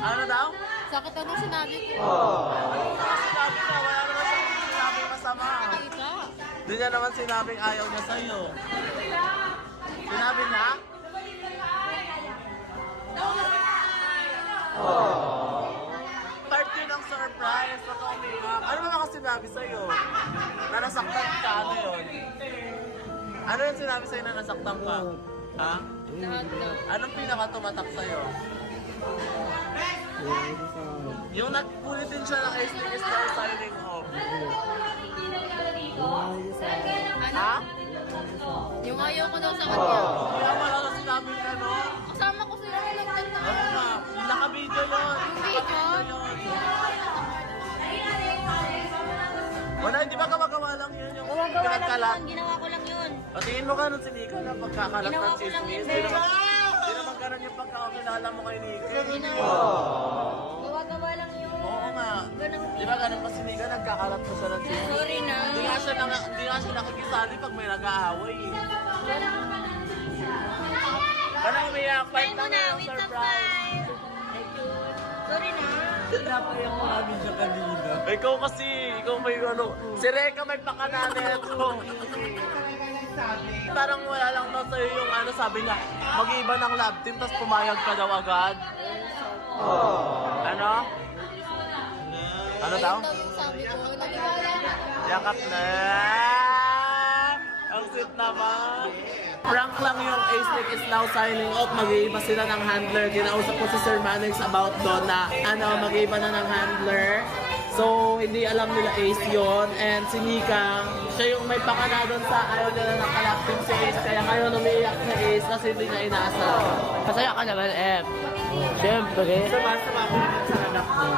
Ano daw? Sakit ano sinabi ko? Sinabi na, wala naman siyang sinabi masama. Nakita. Hindi niya naman sinabing ayaw niya sa'yo. Sinabi niya? Part yun ng surprise. Baka umiyak. Ano ba mga sinabi sa'yo? Na nasaktan ka, ano yun? Ano yung sinabi sa'yo na nasaktan ka? Ha? Lahat na. Anong pinaka-tumatak sa'yo? Yung nagpulitin siya ng STS na signing off. Ha? Yung ayaw ko daw sa kanya. Kaya wala na sinabi ka, no? Kasama ko sila ng nagkanta. Ano nga? Naka-video yun. Video? Wala, di ba gumagawa lang yun yung Gawa lang pinagkalat? yun, ginawa ko lang yun. Patingin mo ka nung si Nika na pagkakalat Ginawa ng ko lang chismis. yun, Di naman ganun yung pagkakakilala mo kay Nika. Gawa lang yun. Oo nga. Di ba ganun pa si Nika, nagkakalat pa siya ng chismis. Sorry na. Hindi nga siya nakikisali pag may nag-aaway eh. Parang umiyak, part Kain mo lang na, yung wait lang surprise. Sorry na. Pinapayak mo namin siya kanina. Ikaw kasi, ikaw may ano, si Reka may pakananin ito. Parang wala lang daw sa'yo yung ano, sabi niya, mag-iiba ng lab team, tapos pumayag ka daw agad. Ano? Ano daw? Ayun daw yung sabi ko. Nagkala na. Yakap na. Ang sweet naman. Prank lang yung A-Stick is now signing off. Mag-iiba sila ng handler. Kinausap ko si Sir Manix about doon na ano, mag-iiba na ng handler. So, hindi alam nila Ace yun. And si Nika, siya yung may pakana doon sa ayaw nila nakalapting si Ace. Kaya ngayon umiiyak si Ace kasi hindi niya inaasahan. Masaya ka naman, F. Siyempre. Sama-sama ko sa anak mo.